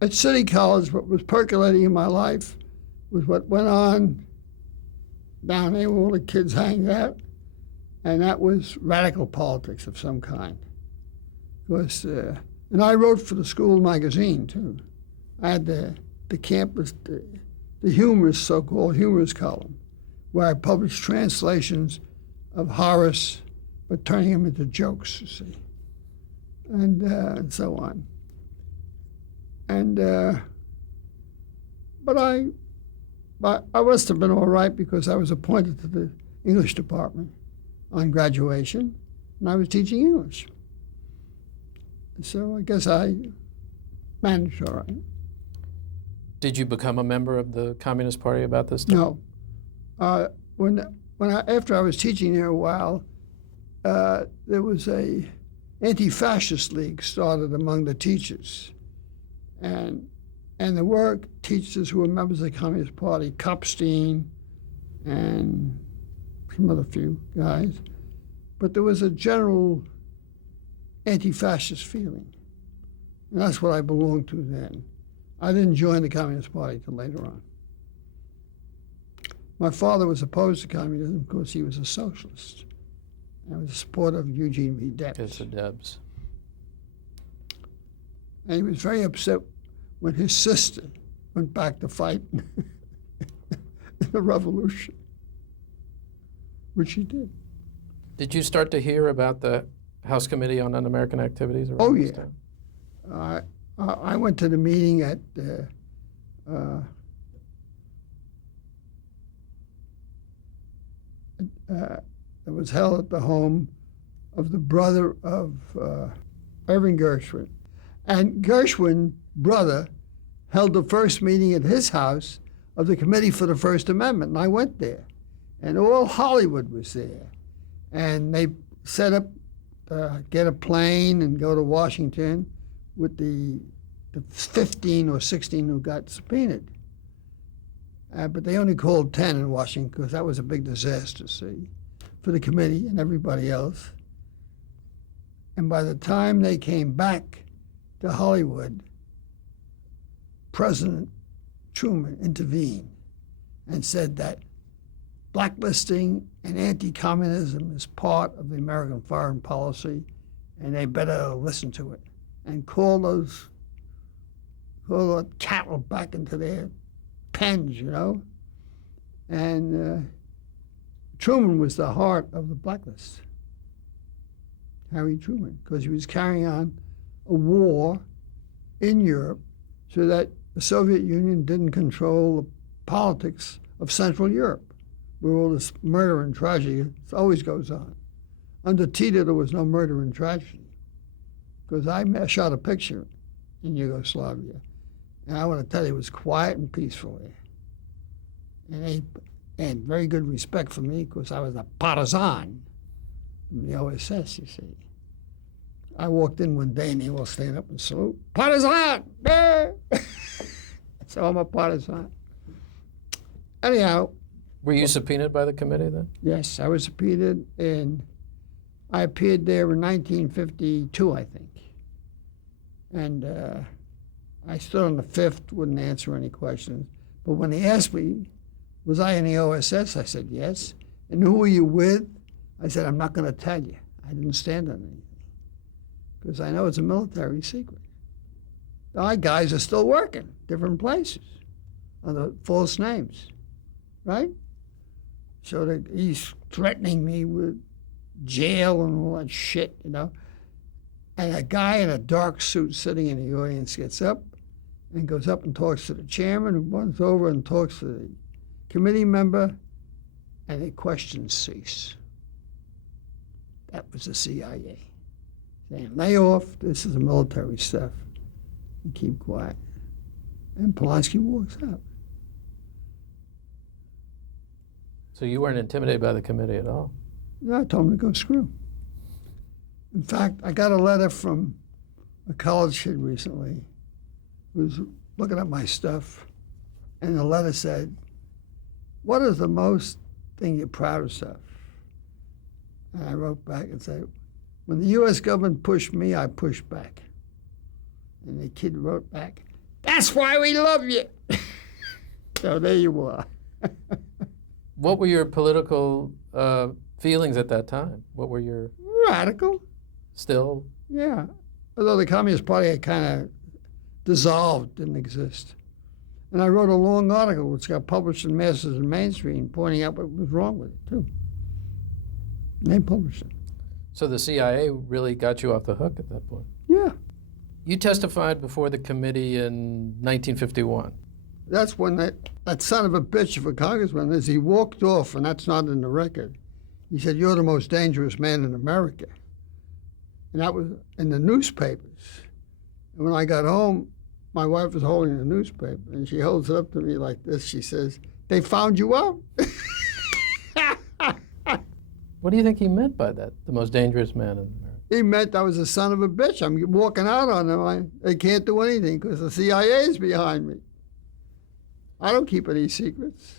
at City College, what was percolating in my life was what went on down there where all the kids hang out, and that was radical politics of some kind. And I wrote for the school magazine, too. I had the campus, the humorous, so-called humorous column, where I published translations of Horace, but turning them into jokes, you see, and so on. And but I must have been all right because I was appointed to the English department on graduation, and I was teaching English. So I guess I managed all right. Did you become a member of the Communist Party about this time? No. After I was teaching there a while, there was a anti-fascist league started among the teachers, and there were teachers who were members of the Communist Party, Kopstein and some other few guys, but there was a general anti-fascist feeling, and that's what I belonged to then. I didn't join the Communist Party till later on. My father was opposed to communism because he was a socialist. I was a supporter of Eugene V. Debs. It's the Debs. And he was very upset when his sister went back to fight in the revolution, which he did. Did you start to hear about the House Committee on Un-American Activities? Oh, yeah. I went to the meeting at it was held at the home of the brother of Irving Gershwin. And Gershwin's brother held the first meeting at his house of the Committee for the First Amendment, and I went there. And all Hollywood was there. And they set up, get a plane and go to Washington with the 15 or 16 who got subpoenaed. But they only called 10 in Washington because that was a big disaster, see, for the committee and everybody else. And by the time they came back to Hollywood, President Truman intervened and said that blacklisting and anti-communism is part of the American foreign policy, and they better listen to it and call those cattle back into their pens, you know. And Truman was the heart of the blacklist, Harry Truman, because he was carrying on a war in Europe so that the Soviet Union didn't control the politics of Central Europe, where all this murder and tragedy always goes on. Under Tito, there was no murder and tragedy, because I shot a picture in Yugoslavia, and I want to tell you, it was quiet and peaceful there. And they had very good respect for me because I was a partisan from the OSS, you see. I walked in one day and they all stand up and salute. Partisan! So I'm a partisan. Anyhow. Were you subpoenaed by the committee then? Yes, I was subpoenaed, and I appeared there in 1952, I think. And I stood on the fifth, wouldn't answer any questions. But when they asked me, was I in the OSS? I said, yes. And who were you with? I said, I'm not going to tell you. I didn't stand on anything because I know it's a military secret. My guys are still working, different places, under false names, right? So that he's threatening me with jail and all that shit, you know. And a guy in a dark suit sitting in the audience gets up and goes up and talks to the chairman, who runs over and talks to the committee member, and the questions cease. That was the CIA saying, lay off, this is the military stuff, and keep quiet. And Polonsky walks out. So you weren't intimidated by the committee at all? No, I told him to go screw. In fact, I got a letter from a college kid recently who was looking at my stuff, and the letter said, what is the most thing you're proudest of? And I wrote back and said, when the U.S. government pushed me, I pushed back. And the kid wrote back, That's why we love you. So there you are. What were your political feelings at that time? What were your Radical. still? Yeah. Although the Communist Party had kind of dissolved, didn't exist. And I wrote a long article which got published in Masters and Mainstream pointing out what was wrong with it, too. And they published it. So the CIA really got you off the hook at that point. Yeah. You testified before the committee in 1951. That's when that son of a bitch of a congressman, as he walked off, and that's not in the record, he said, "You're the most dangerous man in America." And that was in the newspapers. And when I got home, my wife was holding the newspaper, and she holds it up to me like this. She says, "They found you out." What do you think he meant by that? The most dangerous man in America? He meant I was a son of a bitch. I'm walking out on them. They can't do anything because the CIA is behind me. I don't keep any secrets.